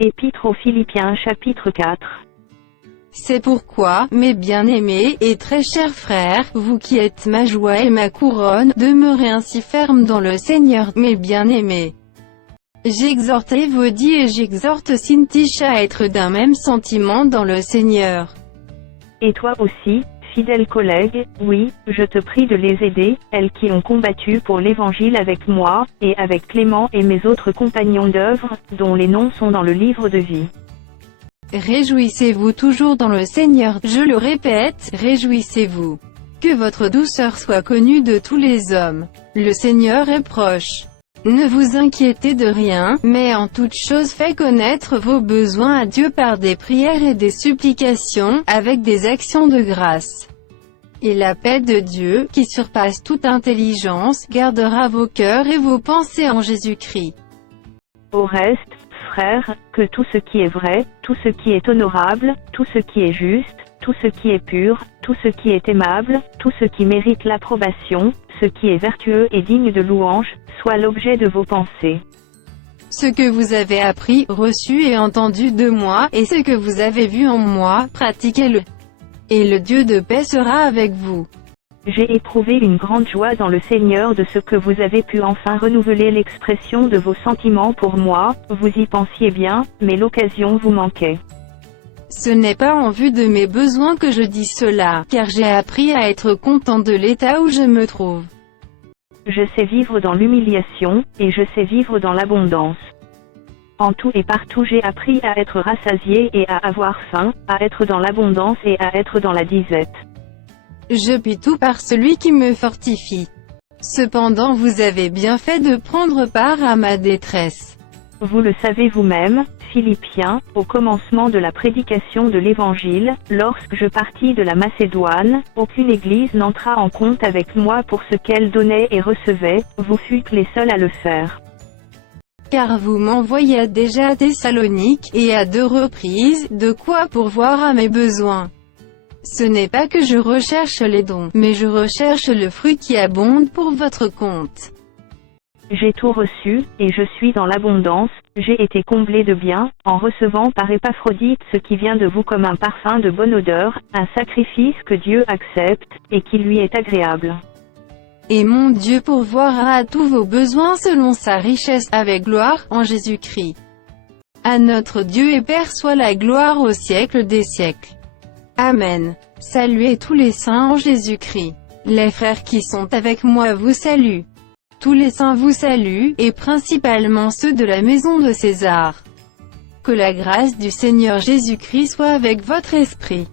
Épître aux Philippiens chapitre 4. C'est pourquoi, mes bien-aimés et très chers frères, vous qui êtes ma joie et ma couronne, demeurez ainsi fermes dans le Seigneur, mes bien-aimés. J'exhorte Évodie et j'exhorte Syntyche à être d'un même sentiment dans le Seigneur. Et toi aussi, fidèle collègue, oui, je te prie de les aider, elles qui ont combattu pour l'Évangile avec moi, et avec Clément et mes autres compagnons d'œuvre, dont les noms sont dans le livre de vie. Réjouissez-vous toujours dans le Seigneur, je le répète, réjouissez-vous. Que votre douceur soit connue de tous les hommes. Le Seigneur est proche. Ne vous inquiétez de rien, mais en toute chose faites connaître vos besoins à Dieu par des prières et des supplications, avec des actions de grâce. Et la paix de Dieu, qui surpasse toute intelligence, gardera vos cœurs et vos pensées en Jésus-Christ. Au reste, frères, que tout ce qui est vrai, tout ce qui est honorable, tout ce qui est juste, tout ce qui est pur, tout ce qui est aimable, tout ce qui mérite l'approbation, ce qui est vertueux et digne de louange, soit l'objet de vos pensées. Ce que vous avez appris, reçu et entendu de moi, et ce que vous avez vu en moi, pratiquez-le. Et le Dieu de paix sera avec vous. J'ai éprouvé une grande joie dans le Seigneur de ce que vous avez pu enfin renouveler l'expression de vos sentiments pour moi, vous y pensiez bien, mais l'occasion vous manquait. Ce n'est pas en vue de mes besoins que je dis cela, car j'ai appris à être content de l'état où je me trouve. Je sais vivre dans l'humiliation, et je sais vivre dans l'abondance. En tout et partout j'ai appris à être rassasié et à avoir faim, à être dans l'abondance et à être dans la disette. Je puis tout par celui qui me fortifie. Cependant vous avez bien fait de prendre part à ma détresse. Vous le savez vous-même, Philippiens, au commencement de la prédication de l'Évangile, lorsque je partis de la Macédoine, aucune église n'entra en compte avec moi pour ce qu'elle donnait et recevait, vous fûtes les seuls à le faire. Car vous m'envoyez déjà à Thessalonique, et à 2 reprises, de quoi pourvoir à mes besoins. Ce n'est pas que je recherche les dons, mais je recherche le fruit qui abonde pour votre compte. J'ai tout reçu, et je suis dans l'abondance, j'ai été comblé de bien, en recevant par Épaphrodite ce qui vient de vous comme un parfum de bonne odeur, un sacrifice que Dieu accepte, et qui lui est agréable. Et mon Dieu pourvoira à tous vos besoins selon sa richesse, avec gloire, en Jésus-Christ. À notre Dieu et Père soit la gloire au siècle des siècles. Amen. Saluez tous les saints en Jésus-Christ. Les frères qui sont avec moi vous saluent. Tous les saints vous saluent, et principalement ceux de la maison de César. Que la grâce du Seigneur Jésus-Christ soit avec votre esprit.